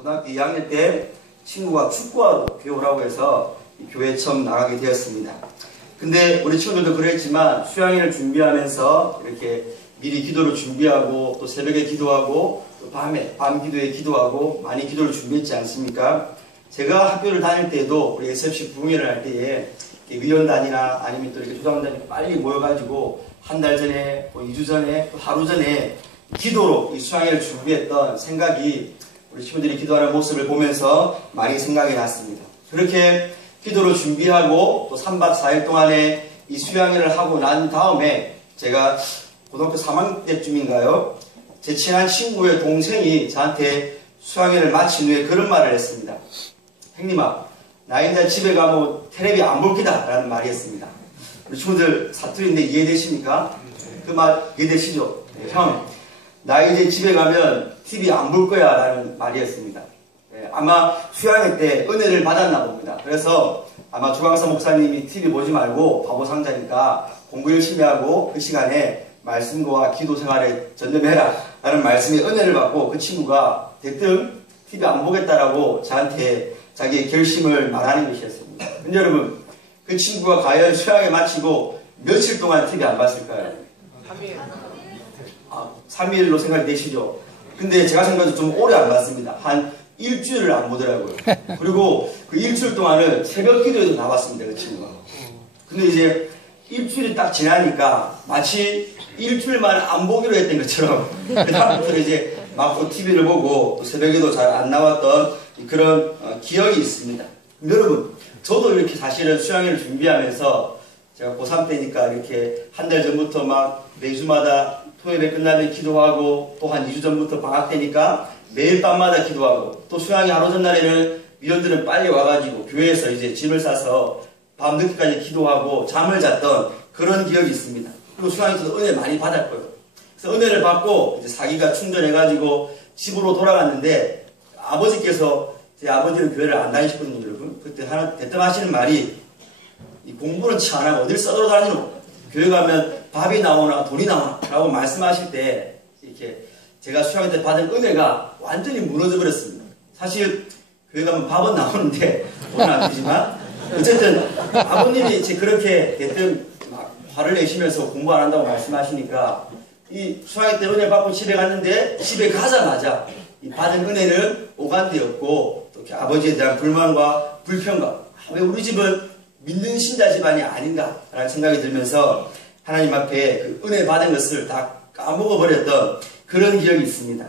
고등학교 2학년 때 친구가 축구하러 교회 오라고 해서 교회에 처음 나가게 되었습니다. 근데 우리 친구들도 그랬지만 수양회를 준비하면서 이렇게 미리 기도를 준비하고 또 새벽에 기도하고 또 밤 기도에 기도하고 많이 기도를 준비했지 않습니까? 제가 학교를 다닐 때도 우리 SFC 부흥회를 할 때에 위원단이나 아니면 또 이렇게 조장단이 빨리 모여가지고 한 달 전에 또 2주 전에 또 하루 전에 기도로 이 수양회를 준비했던 생각이 우리 친구들이 기도하는 모습을 보면서 많이 생각이 났습니다. 그렇게 기도를 준비하고 또 3박 4일 동안에 이 수양회를 하고 난 다음에 제가 고등학교 3학년 때쯤인가요? 제 친한 친구의 동생이 저한테 수양회를 마친 후에 그런 말을 했습니다. 형님아, 나 이제 집에 가면 텔레비 안 볼 기다 라는 말이 했습니다. 우리 친구들 사투리인데 이해되십니까? 그 말 이해되시죠? 네, 형, 나 이제 집에 가면 TV 안 볼 거야 라는 말이었습니다. 네, 아마 수양회 때 은혜를 받았나 봅니다. 그래서 아마 주광사 목사님이 TV 보지 말고 바보상자니까 공부 열심히 하고 그 시간에 말씀과 기도 생활에 전념해라 라는 말씀에 은혜를 받고 그 친구가 대뜸 TV 안 보겠다라고 저한테 자기의 결심을 말하는 것이었습니다. 근데 여러분, 그 친구가 과연 수양회 마치고 며칠 동안 TV 안 봤을까요? 3일로 생각이 되시죠? 근데 제가 생각해도 좀 오래 안 봤습니다. 한 일주일을 안 보더라고요. 그리고 그 일주일 동안은 새벽 기도에도 나왔습니다, 그 친구가. 근데 이제 일주일이 딱 지나니까 마치 일주일만 안 보기로 했던 것처럼 그다음부터 이제 막 TV를 보고 또 새벽에도 잘 안 나왔던 그런 기억이 있습니다. 여러분, 저도 이렇게 사실은 수양회를 준비하면서 제가 고3 때니까 이렇게 한 달 전부터 막 매주마다 토요일에 끝나면 기도하고 또 한 2주 전부터 방학 때니까 매일 밤마다 기도하고 또 수양회 하루 전날에는 위원들은 빨리 와가지고 교회에서 이제 짐을 싸서 밤늦게까지 기도하고 잠을 잤던 그런 기억이 있습니다. 그리고 수양회에서도 은혜 많이 받았고요. 그래서 은혜를 받고 이제 사기가 충전해가지고 집으로 돌아갔는데 아버지께서 제 아버지는 교회를 안 다니셨거든요, 여러분. 그때 대뜸 하시는 말이 이 공부는 치 안 하고 어딜 써돌아다니노? 교회 가면 밥이 나오나 돈이 나오나? 라고 말씀하실 때 이렇게 제가 수양회 때 받은 은혜가 완전히 무너져 버렸습니다. 사실 교회 가면 밥은 나오는데 돈은 안 되지만 어쨌든 아버님이 그렇게 대뜸 막 화를 내시면서 공부 안 한다고 말씀하시니까 이 수양회 때 은혜 받고 집에 갔는데 집에 가자마자 이 받은 은혜는 오간되었고 또 아버지에 대한 불만과 불평과 왜 우리 집은 믿는 신자 집안이 아닌가라는 생각이 들면서 하나님 앞에 그 은혜 받은 것을 다 까먹어버렸던 그런 기억이 있습니다.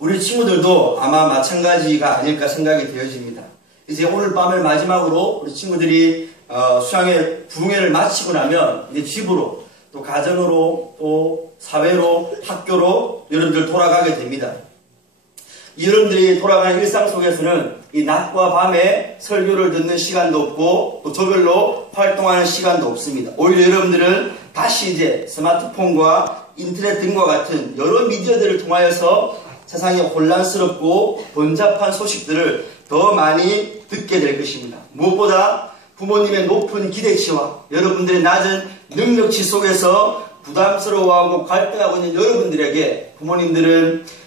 우리 친구들도 아마 마찬가지가 아닐까 생각이 되어집니다. 이제 오늘 밤을 마지막으로 우리 친구들이 수양회 부흥회를 마치고 나면 이제 집으로 또 가정으로 또 사회로 학교로 여러분들 돌아가게 됩니다. 여러분들이 돌아가는 일상 속에서는 이 낮과 밤에 설교를 듣는 시간도 없고 또 저별로 활동하는 시간도 없습니다. 오히려 여러분들은 다시 이제 스마트폰과 인터넷 등과 같은 여러 미디어들을 통하여서 세상의 혼란스럽고 번잡한 소식들을 더 많이 듣게 될 것입니다. 무엇보다 부모님의 높은 기대치와 여러분들의 낮은 능력치 속에서 부담스러워하고 갈등하고 있는 여러분들에게 부모님들은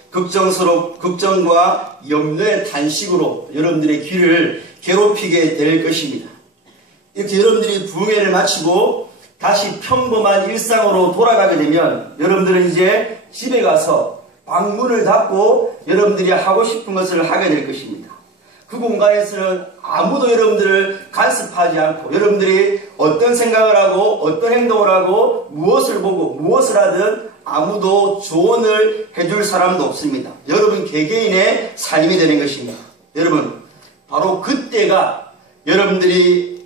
걱정과 염려의 탄식으로 여러분들의 귀를 괴롭히게 될 것입니다. 이렇게 여러분들이 부흥회를 마치고 다시 평범한 일상으로 돌아가게 되면 여러분들은 이제 집에 가서 방문을 닫고 여러분들이 하고 싶은 것을 하게 될 것입니다. 그 공간에서는 아무도 여러분들을 간섭하지 않고 여러분들이 어떤 생각을 하고 어떤 행동을 하고 무엇을 보고 무엇을 하든 아무도 조언을 해줄 사람도 없습니다. 여러분 개개인의 삶이 되는 것입니다. 여러분 바로 그때가 여러분들이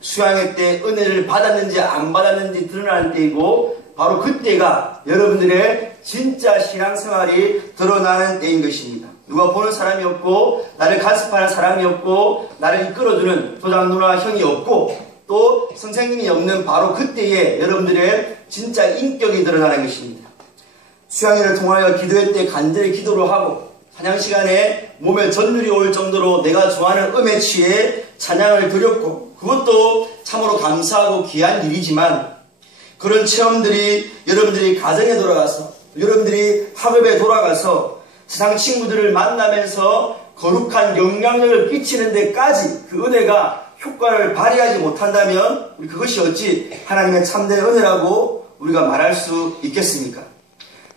수양회 때 은혜를 받았는지 안 받았는지 드러나는 때이고 바로 그때가 여러분들의 진짜 신앙생활이 드러나는 때인 것입니다. 누가 보는 사람이 없고 나를 간섭하는 사람이 없고 나를 이끌어주는 조장 누나 형이 없고 또 선생님이 없는 바로 그때에 여러분들의 진짜 인격이 드러나는 것입니다. 수양회를 통하여 기도회 때 간절히 기도를 하고 찬양 시간에 몸에 전율이 올 정도로 내가 좋아하는 음에 취해 찬양을 드렸고 그것도 참으로 감사하고 귀한 일이지만 그런 체험들이 여러분들이 가정에 돌아가서 여러분들이 학업에 돌아가서 세상 친구들을 만나면서 거룩한 영향력을 끼치는 데까지 그 은혜가 효과를 발휘하지 못한다면 우리 그것이 어찌 하나님의 참된 은혜라고 우리가 말할 수 있겠습니까?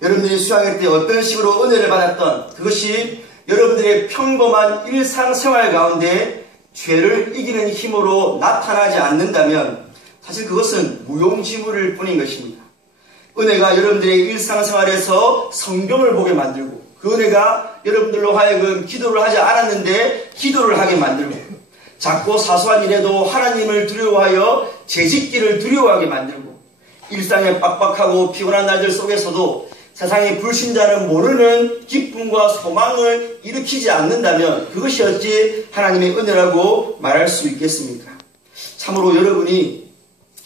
여러분들이 수양회 때 어떤 식으로 은혜를 받았던 그것이 여러분들의 평범한 일상생활 가운데 죄를 이기는 힘으로 나타나지 않는다면 사실 그것은 무용지물일 뿐인 것입니다. 은혜가 여러분들의 일상생활에서 성경을 보게 만들고 그 은혜가 여러분들로 하여금 기도를 하지 않았는데 기도를 하게 만들고 작고 사소한 일에도 하나님을 두려워하여 재짓기를 두려워하게 만들고 일상의 빡빡하고 피곤한 날들 속에서도 세상의 불신자는 모르는 기쁨과 소망을 일으키지 않는다면 그것이 어찌 하나님의 은혜라고 말할 수 있겠습니까? 참으로 여러분이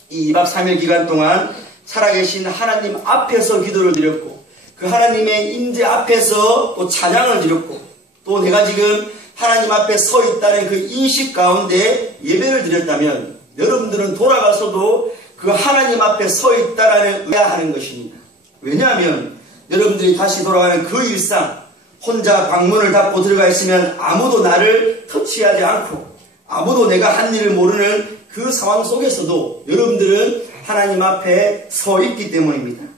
이 2박 3일 기간 동안 살아계신 하나님 앞에서 기도를 드렸고 그 하나님의 임재 앞에서 또 찬양을 드렸고 또 내가 지금 하나님 앞에 서 있다는 그 인식 가운데 예배를 드렸다면 여러분들은 돌아가서도 그 하나님 앞에 서 있다라는 의아하는 것입니다. 왜냐하면 여러분들이 다시 돌아가는 그 일상 혼자 방문을 닫고 들어가 있으면 아무도 나를 터치하지 않고 아무도 내가 한 일을 모르는 그 상황 속에서도 여러분들은 하나님 앞에 서 있기 때문입니다.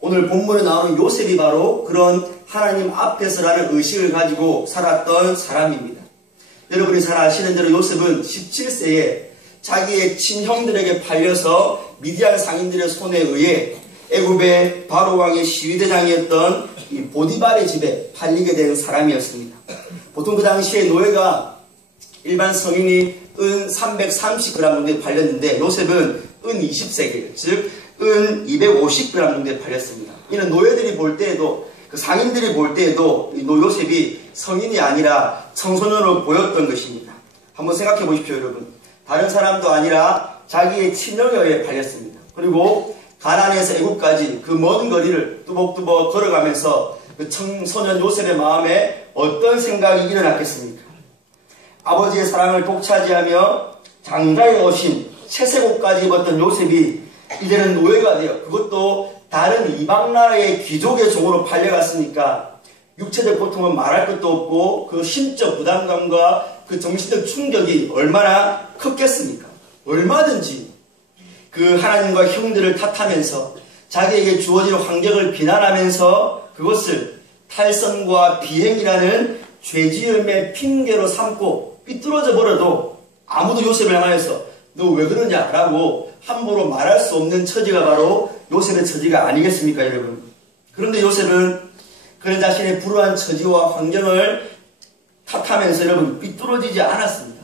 오늘 본문에 나오는 요셉이 바로 그런 하나님 앞에서라는 의식을 가지고 살았던 사람입니다. 여러분이 잘 아시는 대로 요셉은 17세에 자기의 친형들에게 팔려서 미디안 상인들의 손에 의해 애굽의 바로왕의 시위대장이었던 이 보디발의 집에 팔리게 된 사람이었습니다. 보통 그 당시에 노예가 일반 성인이 은 330g 정도에 팔렸는데 요셉은 은 20세겔, 즉 은 250g 정도에 팔렸습니다. 이는 노예들이 볼 때에도 그 상인들이 볼 때에도 이 요셉이 성인이 아니라 청소년으로 보였던 것입니다. 한번 생각해 보십시오, 여러분. 다른 사람도 아니라 자기의 친형에 의해 팔렸습니다. 그리고 가나안에서 애굽까지 그 먼 거리를 뚜벅뚜벅 걸어가면서 그 청소년 요셉의 마음에 어떤 생각이 일어났겠습니까? 아버지의 사랑을 독차지하며 장자의 옷인 채색옷까지 입었던 요셉이 이제는 노예가 되어 그것도 다른 이방 나라의 귀족의 종으로 팔려갔으니까 육체적 고통은 말할 것도 없고 그 심적 부담감과 그 정신적 충격이 얼마나 컸겠습니까? 얼마든지 그 하나님과 형들을 탓하면서 자기에게 주어진 환경을 비난하면서 그것을 탈선과 비행이라는 죄지음의 핑계로 삼고 삐뚤어져 버려도 아무도 요셉을 향하여서 너 왜 그러냐라고 함부로 말할 수 없는 처지가 바로 요셉의 처지가 아니겠습니까, 여러분? 그런데 요셉은 그런 자신의 불우한 처지와 환경을 탓하면서 여러분 삐뚤어지지 않았습니다.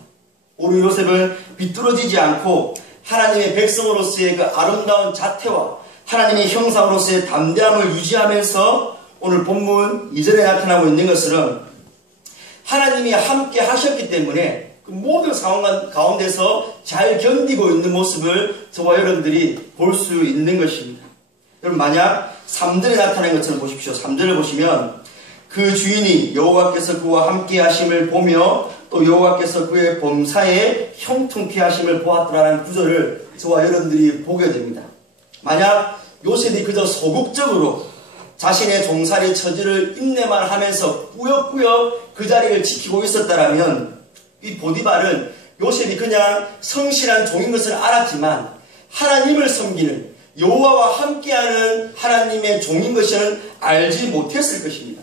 오히려 요셉은 삐뚤어지지 않고 하나님의 백성으로서의 그 아름다운 자태와 하나님의 형상으로서의 담대함을 유지하면서 오늘 본문 이전에 나타나고 있는 것처럼 하나님이 함께 하셨기 때문에 그 모든 상황 가운데서 잘 견디고 있는 모습을 저와 여러분들이 볼 수 있는 것입니다. 여러분 만약 3절에 나타난 것처럼 보십시오. 3절을 보시면 그 주인이 여호와께서 그와 함께 하심을 보며 또 여호와께서 그의 범사에 형통케 하심을 보았더라는 구절을 저와 여러분들이 보게 됩니다. 만약 요셉이 그저 소극적으로 자신의 종살이 처지를 인내만 하면서 꾸역꾸역 그 자리를 지키고 있었다라면 이 보디발은 요셉이 그냥 성실한 종인 것을 알았지만 하나님을 섬기는 여호와와 함께하는 하나님의 종인 것은 알지 못했을 것입니다.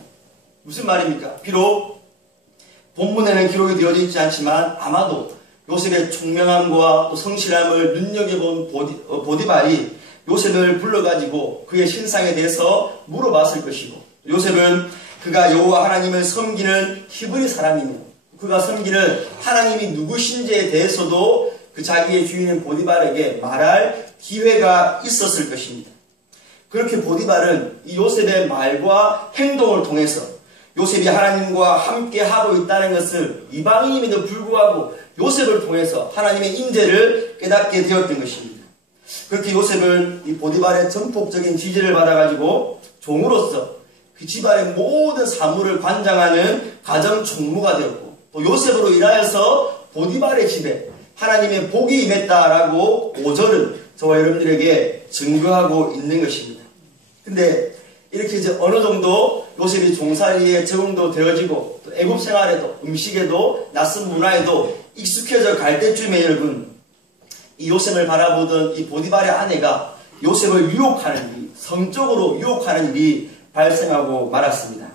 무슨 말입니까? 비록 본문에는 기록이 되어져 있지 않지만 아마도 요셉의 총명함과 또 성실함을 눈여겨본 보디발이 요셉을 불러가지고 그의 신상에 대해서 물어봤을 것이고 요셉은 그가 여호와 하나님을 섬기는 히브리 사람이며 그가 섬기는 하나님이 누구신지에 대해서도 그 자기의 주인인 보디발에게 말할 기회가 있었을 것입니다. 그렇게 보디발은 이 요셉의 말과 행동을 통해서 요셉이 하나님과 함께 하고 있다는 것을 이방인임에도 불구하고 요셉을 통해서 하나님의 임재를 깨닫게 되었던 것입니다. 그렇게 요셉은 이 보디발의 전폭적인 지지를 받아가지고 종으로서 그 집안의 모든 사물을 관장하는 가정 총무가 되었고 또 요셉으로 인하여서 보디발의 집에 하나님의 복이 임했다라고 5절은 저와 여러분들에게 증거하고 있는 것입니다. 근데 이렇게 이제 어느 정도 요셉이 종살이에 적응도 되어지고 또 애굽 생활에도 음식에도 낯선 문화에도 익숙해져 갈 때쯤에 여러분 이 요셉을 바라보던 이 보디발의 아내가 요셉을 유혹하는 일이 성적으로 유혹하는 일이 발생하고 말았습니다.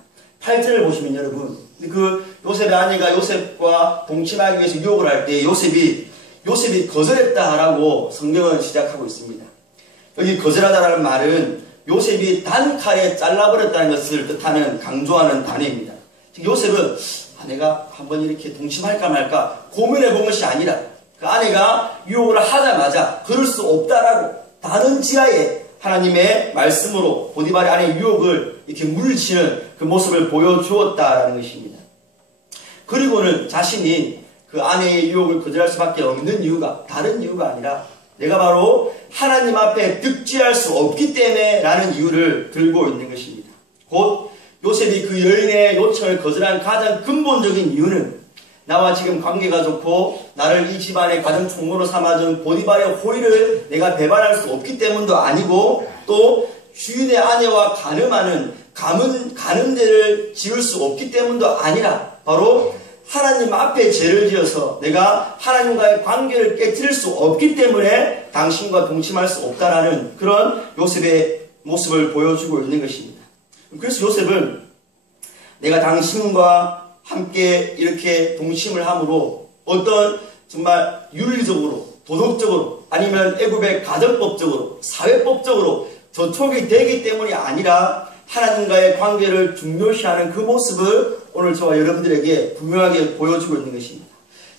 8절을 보시면 여러분 그 요셉의 아내가 요셉과 동침하기 위해서 유혹을 할 때 요셉이 거절했다라고 성경은 시작하고 있습니다. 여기 거절하다라는 말은 요셉이 단칼에 잘라버렸다는 것을 뜻하는 강조하는 단어입니다. 요셉은 아내가 한번 이렇게 동침할까 말까 고민해본 것이 아니라 그 아내가 유혹을 하자마자 그럴 수 없다라고 단언지하에 하나님의 말씀으로 보디발의 아내의 유혹을 이렇게 물리치는 그 모습을 보여주었다라는 것입니다. 그리고는 자신이 그 아내의 유혹을 거절할 수밖에 없는 이유가 다른 이유가 아니라 내가 바로 하나님 앞에 득지할 수 없기 때문에 라는 이유를 들고 있는 것입니다. 곧 요셉이 그 여인의 요청을 거절한 가장 근본적인 이유는 나와 지금 관계가 좋고 나를 이 집안의 가정 총무로 삼아준 보디발의 호의를 내가 배반할 수 없기 때문도 아니고 또 주인의 아내와 가늠죄를 지을 수 없기 때문도 아니라 바로 하나님 앞에 죄를 지어서 내가 하나님과의 관계를 깨뜨릴 수 없기 때문에 당신과 동침할 수 없다라는 그런 요셉의 모습을 보여주고 있는 것입니다. 그래서 요셉은 내가 당신과 함께 이렇게 동침을 함으로 어떤 정말 윤리적으로 도덕적으로 아니면 애굽의 가정법적으로 사회법적으로 저촉이 되기 때문이 아니라 하나님과의 관계를 중요시하는 그 모습을 오늘 저와 여러분들에게 분명하게 보여주고 있는 것입니다.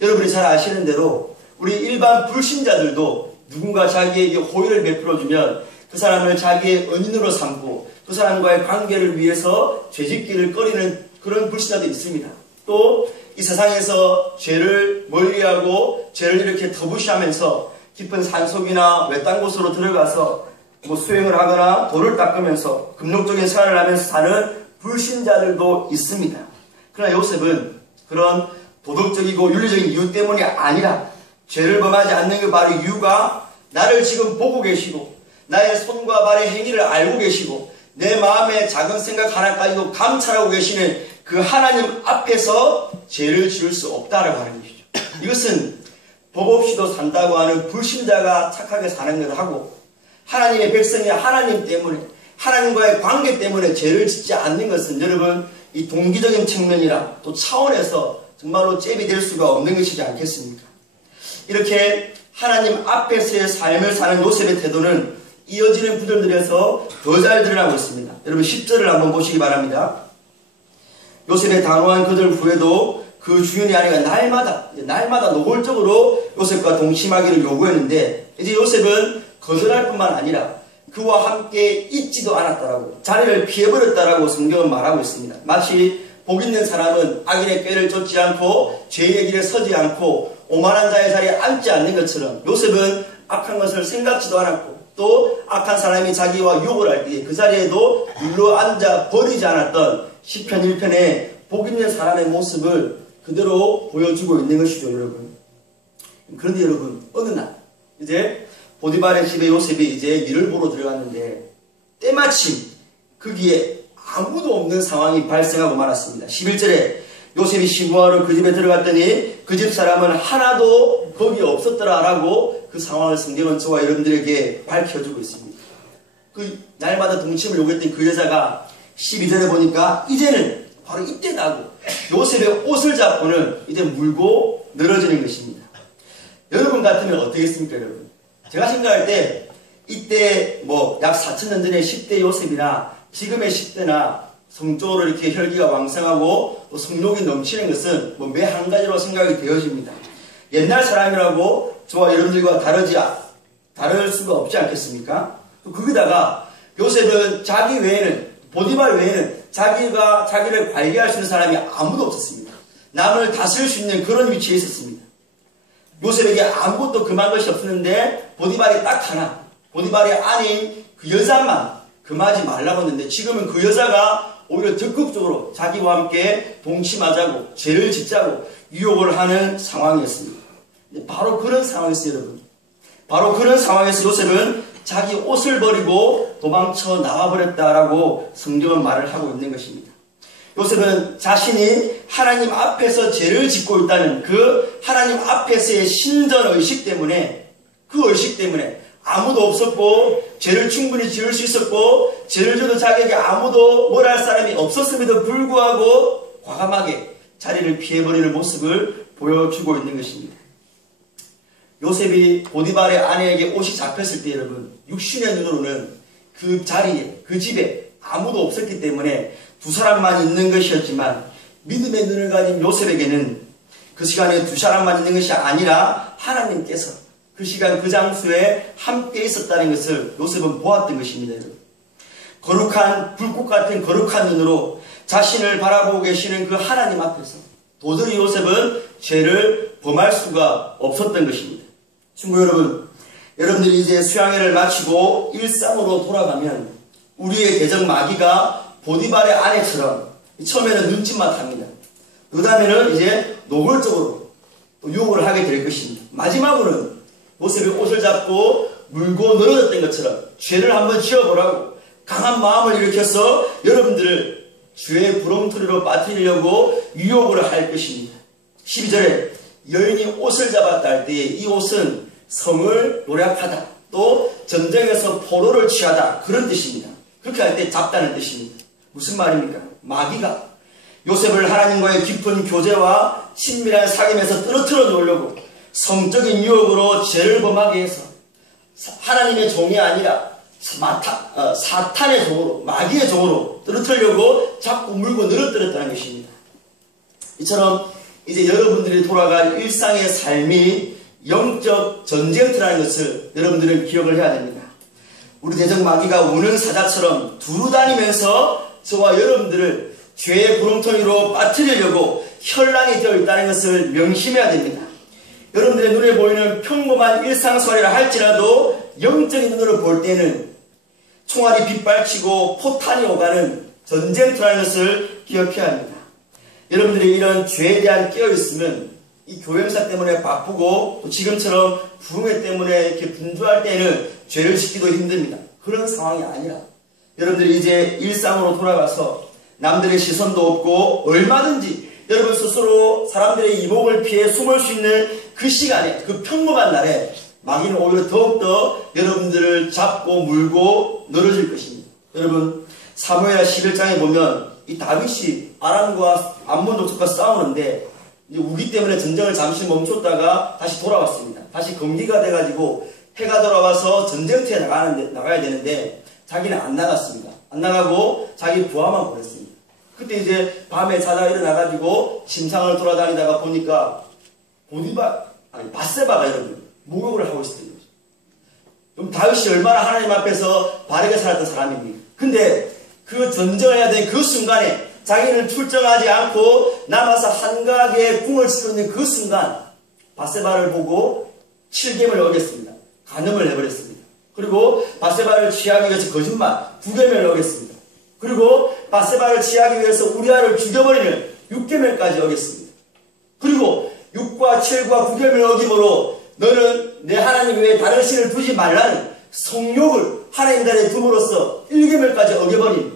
여러분이 잘 아시는 대로 우리 일반 불신자들도 누군가 자기에게 호의를 베풀어주면 그 사람을 자기의 은인으로 삼고 그 사람과의 관계를 위해서 죄짓기를 꺼리는 그런 불신자들이 있습니다. 또 이 세상에서 죄를 멀리하고 죄를 이렇게 터부시하면서 깊은 산속이나 외딴 곳으로 들어가서 수행을 하거나 돌을 닦으면서 금욕적인 생활을 하면서 사는 불신자들도 있습니다. 그러나 요셉은 그런 도덕적이고 윤리적인 이유 때문이 아니라 죄를 범하지 않는 그 바로 이유가 나를 지금 보고 계시고 나의 손과 발의 행위를 알고 계시고 내 마음의 작은 생각 하나까지도 감찰하고 계시는 그 하나님 앞에서 죄를 지을 수 없다라고 하는 것이죠. 이것은 법 없이도 산다고 하는 불신자가 착하게 사는 것하고 하나님의 백성이 하나님 때문에 하나님과의 관계 때문에 죄를 짓지 않는 것은 여러분 이 동기적인 측면이라 또 차원에서 정말로 잽이 될 수가 없는 것이지 않겠습니까? 이렇게 하나님 앞에서의 삶을 사는 요셉의 태도는 이어지는 구절들에서 더 잘 드러나고 있습니다. 여러분 10절을 한번 보시기 바랍니다. 요셉의 단호한 그들 후에도 그 주인의 아내가 날마다 노골적으로 요셉과 동침하기를 요구했는데 이제 요셉은 거절할 뿐만 아니라 그와 함께 있지도 않았다라고 자리를 피해버렸다라고 성경은 말하고 있습니다. 마치 복 있는 사람은 악인의 꾀를 쫓지 않고 죄의 길에 서지 않고 오만한 자의 자리에 앉지 않는 것처럼 요셉은 악한 것을 생각지도 않았고 또 악한 사람이 자기와 유혹을 할 때 그 자리에도 눌러앉아 버리지 않았던 시편 1편의 복 있는 사람의 모습을 그대로 보여주고 있는 것이죠, 여러분. 그런데 여러분, 어느 날 이제 보디발의 집에 요셉이 이제 일을 보러 들어갔는데 때마침 거기에 아무도 없는 상황이 발생하고 말았습니다. 11절에 요셉이 시부하러 그 집에 들어갔더니 그 집 사람은 하나도 거기 없었더라라고 그 상황을 성경은 저와 여러분들에게 밝혀주고 있습니다. 그 날마다 동침을 요구했던 그 여자가 12절에 보니까 이제는 바로 이때다고 요셉의 옷을 잡고는 이제 물고 늘어지는 것입니다. 여러분 같으면 어떻겠습니까, 여러분? 제가 생각할 때 이때 약 4,000년 전의 10대 요셉이나 지금의 10대나 성적으로 이렇게 혈기가 왕성하고 또 성욕이 넘치는 것은 매 한 가지로 생각이 되어집니다. 옛날 사람이라고 저와 여러분들과 다를 수가 없지 않겠습니까? 또 거기다가 요셉은 자기 외에는 보디발 외에는 자기를 관리할 수 있는 사람이 아무도 없었습니다. 남을 다스릴 수 있는 그런 위치에 있었습니다. 요셉에게 아무것도 금한 것이 없었는데 보디발이 딱 하나, 보디발의 아내인 그 여자만 금하지 말라고 했는데 지금은 그 여자가 오히려 적극적으로 자기와 함께 동침하자고 죄를 짓자고 유혹을 하는 상황이었습니다. 바로 그런 상황에서 여러분, 바로 그런 상황에서 요셉은 자기 옷을 버리고 도망쳐 나와버렸다라고 성경은 말을 하고 있는 것입니다. 요셉은 자신이 하나님 앞에서 죄를 짓고 있다는 그 하나님 앞에서의 신전의식 때문에, 그 의식 때문에 아무도 없었고 죄를 충분히 지을 수 있었고 죄를 져도 자기에게 아무도 뭘 할 사람이 없었음에도 불구하고 과감하게 자리를 피해버리는 모습을 보여주고 있는 것입니다. 요셉이 보디발의 아내에게 옷이 잡혔을 때 여러분, 육신의 눈으로는 그 자리에, 그 집에 아무도 없었기 때문에 두 사람만 있는 것이었지만, 믿음의 눈을 가진 요셉에게는 그 시간에 두 사람만 있는 것이 아니라 하나님께서 그 시간 그 장소에 함께 있었다는 것을 요셉은 보았던 것입니다. 여러분. 거룩한 불꽃 같은 거룩한 눈으로 자신을 바라보고 계시는 그 하나님 앞에서 도저히 요셉은 죄를 범할 수가 없었던 것입니다. 친구 여러분, 여러분들이 이제 수양회를 마치고 일상으로 돌아가면 우리의 대적 마귀가 보디발의 아내처럼 처음에는 눈짓만 합니다. 그 다음에는 이제 노골적으로 또 유혹을 하게 될 것입니다. 마지막으로는 요셉이 옷을 잡고 물고 늘어졌던 것처럼 죄를 한번 지어보라고 강한 마음을 일으켜서 여러분들을 죄의 부렁토리로 빠뜨리려고 유혹을 할 것입니다. 12절에 여인이 옷을 잡았다 할 때에 이 옷은 성을 노략하다, 또 전쟁에서 포로를 취하다, 그런 뜻입니다. 그렇게 할 때 잡다는 뜻입니다. 무슨 말입니까? 마귀가 요셉을 하나님과의 깊은 교제와 친밀한 사귐에서 떨어뜨려 놓으려고 성적인 유혹으로 죄를 범하게 해서 하나님의 종이 아니라 사탄의 종으로, 마귀의 종으로 떨어뜨리려고 자꾸 물고 늘어뜨렸다는 것입니다. 이처럼 이제 여러분들이 돌아갈 일상의 삶이 영적 전쟁터라는 것을 여러분들은 기억을 해야 됩니다. 우리 대적 마귀가 우는 사자처럼 두루 다니면서 저와 여러분들을 죄의 구렁텅이로 빠뜨리려고 현란이 되어 있다는 것을 명심해야 됩니다. 여러분들의 눈에 보이는 평범한 일상생활이라 할지라도 영적인 눈으로 볼 때는 총알이 빗발치고 포탄이 오가는 전쟁터라는 것을 기억해야 합니다. 여러분들이 이런 죄에 대한 깨어있으면 이 교행사 때문에 바쁘고 또 지금처럼 부흥회 때문에 이렇게 분주할 때는 죄를 짓기도 힘듭니다. 그런 상황이 아니라 여러분들이 이제 일상으로 돌아가서 남들의 시선도 없고 얼마든지 여러분 스스로 사람들의 이목을 피해 숨을 수 있는 그 시간에, 그 평범한 날에 마귀는 오히려 더욱더 여러분들을 잡고 물고 늘어질 것입니다. 여러분 사무엘 11장에 보면 이 다윗이 아람과 암몬 족속과 싸우는데 이제 우기 때문에 전쟁을 잠시 멈췄다가 다시 돌아왔습니다. 다시 건기가 돼가지고 해가 돌아와서 전쟁터에 나가야 되는데 자기는 안 나갔습니다. 안 나가고 자기 부하만 보냈습니다. 그때 이제 밤에 자다가 일어나가지고 침상을 돌아다니다가 보니까 바세바가 여러분 목욕을 하고 있었던 거죠. 그럼 다윗이 얼마나 하나님 앞에서 바르게 살았던 사람입니까? 근데 그 전쟁을 해야 될 그 순간에 자기는 출정하지 않고 남아서 한가하게 궁을 치고 있는 그 순간 바세바를 보고 칠겜을 어겼습니다. 간음을 해버렸습니다. 그리고 바세바를 취하기 위해서 거짓말, 부계명을 어겼습니다. 그리고 바세바를 취하기 위해서 우리아를 죽여버리는 육계명까지 어겼습니다. 그리고 6과 7과 9계명을 어김으로 너는 내 하나님 외에 다른 신을 두지 말라는 성욕을 하나님 자리에 둠으로써 1계명까지 어겨버린,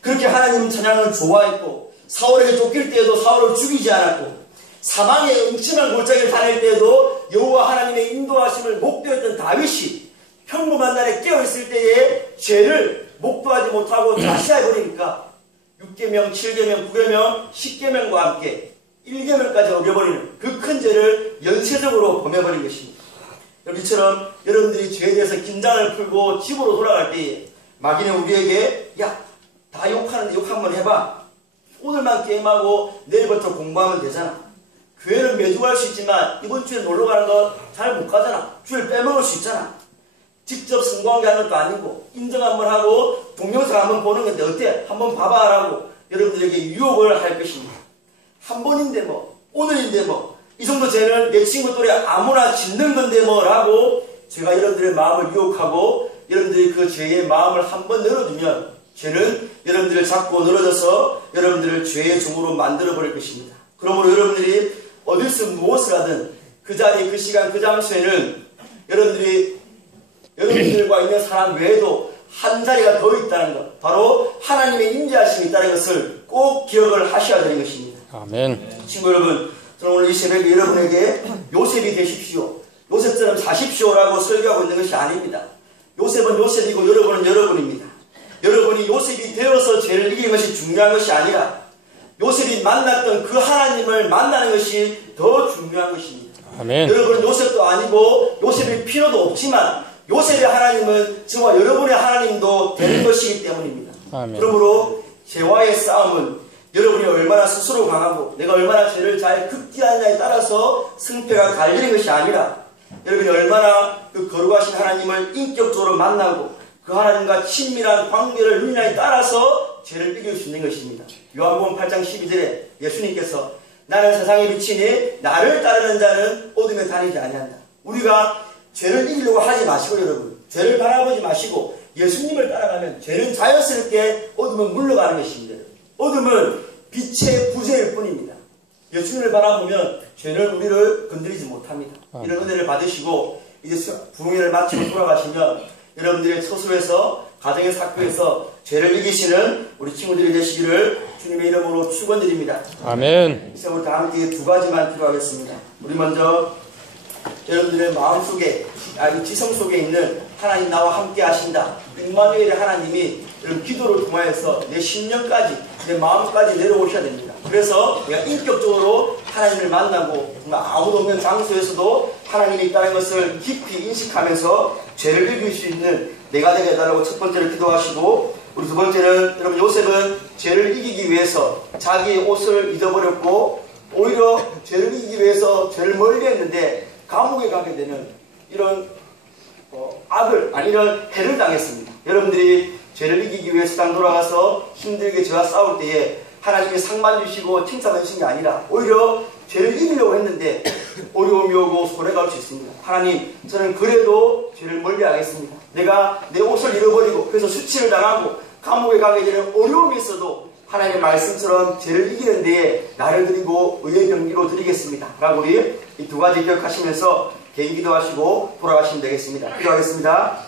그렇게 하나님 찬양을 좋아했고 사울에게 쫓길 때에도 사울을 죽이지 않았고 사망의 음침한 골짜기를 다닐 때에도 여호와 하나님의 인도하심을 목도했던 다윗이 평범한 날에 깨어있을 때에 죄를 목도하지 못하고 자시해버리니까 6계명, 7계명, 9계명, 10계명과 함께 1계명까지 어겨버리는 그 큰 죄를 연쇄적으로 범해버린 것입니다. 이처럼 여러분들이 죄에 대해서 긴장을 풀고 집으로 돌아갈 때에 마귀는 우리에게 다 욕하는데 욕 한번 해봐. 오늘만 게임하고 내일부터 공부하면 되잖아. 교회는 매주 갈 수 있지만 이번 주에 놀러 가는 거 잘 못 가잖아. 주일 빼먹을 수 있잖아. 직접 성공하게 하는 것도 아니고 인정 한번 하고 동영상 한번 보는 건데 어때? 한번 봐봐 라고 여러분들에게 유혹을 할 것입니다. 한 번인데 뭐, 오늘인데 뭐, 이 정도 죄는 내 친구 또래 아무나 짓는 건데 뭐 라고 제가 여러분들의 마음을 유혹하고 여러분들이 그 죄의 마음을 한번 열어두면 죄는 여러분들을 잡고 늘어져서 여러분들을 죄의 종으로 만들어버릴 것입니다. 그러므로 여러분들이 어디서 무엇을 하든 그 자리, 그 시간, 그 장소에는 여러분들과 있는 사람 외에도 한 자리가 더 있다는 것, 바로 하나님의 임재하심이 있다는 것을 꼭 기억을 하셔야 되는 것입니다. 아멘. 친구 여러분, 저는 오늘 이 새벽에 여러분에게 요셉이 되십시오, 요셉처럼 사십시오라고 설교하고 있는 것이 아닙니다. 요셉은 요셉이고 여러분은 여러분입니다. 여러분이 요셉이 되어서 죄를 이기는 것이 중요한 것이 아니라 요셉이 만났던 그 하나님을 만나는 것이 더 중요한 것입니다. 아멘. 여러분은 요셉도 아니고 요셉일 필요도 없지만 요셉의 하나님은 저와 여러분의 하나님도 되는 것이기 때문입니다. 아멘. 그러므로 죄와의 싸움은 여러분이 얼마나 스스로 강하고 내가 얼마나 죄를 잘 극지하느냐에 따라서 승패가 갈리는 것이 아니라 여러분이 얼마나 그 거룩하신 하나님을 인격적으로 만나고 그 하나님과 친밀한 관계를 누리냐에 따라서 죄를 이길 수 있는 것입니다. 요한복음 8장 12절에 예수님께서 나는 세상의 빛이니 나를 따르는 자는 어둠에 다니지 아니한다. 우리가 죄를 이기려고 하지 마시고 여러분, 죄를 바라보지 마시고 예수님을 따라가면 죄는 자연스럽게 어둠은 물러가는 것입니다. 어둠은 빛의 부재일 뿐입니다. 예수님을 바라보면 죄는 우리를 건드리지 못합니다. 이런 은혜를 받으시고 이제 부흥회를 마치고 돌아가시면 여러분들의 처소에서 가정의 사건에서 죄를 이기시는 우리 친구들이 되시기를 주님의 이름으로 축원드립니다. 아멘. 이제 우리 다 함께 두 가지만 기도하겠습니다. 우리 먼저 여러분들의 마음속에, 지성 속에 있는 하나님 나와 함께 하신다, 임마누엘의 하나님이 여러분 기도를 통하여서 내 심령까지 내 마음까지 내려오셔야 됩니다. 그래서 내가 인격적으로 하나님을 만나고 정말 아무도 없는 장소에서도 하나님이 있다는 것을 깊이 인식하면서 죄를 이길 수 있는 내가 되게 해달라고 첫 번째로 기도하시고, 우리 두 번째는 여러분 요셉은 죄를 이기기 위해서 자기의 옷을 잊어버렸고 오히려 죄를 이기기 위해서 죄를 멀리했는데 감옥에 가게 되는 이런 악을, 아니 이런 해를 당했습니다. 여러분들이 죄를 이기기 위해서 당 돌아가서 힘들게 죄와 싸울 때에 하나님이 상만 주시고 칭찬해 주신 게 아니라 오히려 죄를 이기려고 했는데 어려움이 오고 손해가 올 수 있습니다. 하나님, 저는 그래도 죄를 멀리하겠습니다. 내가 내 옷을 잃어버리고 그래서 수치를 당하고 감옥에 가게 되는 어려움이 있어도 하나님의 말씀처럼 죄를 이기는 데에 나를 드리고 의의 경기로 드리겠습니다 라고 우리 이 두 가지 기억하시면서 개인 기도하시고 돌아가시면 되겠습니다. 기도하겠습니다.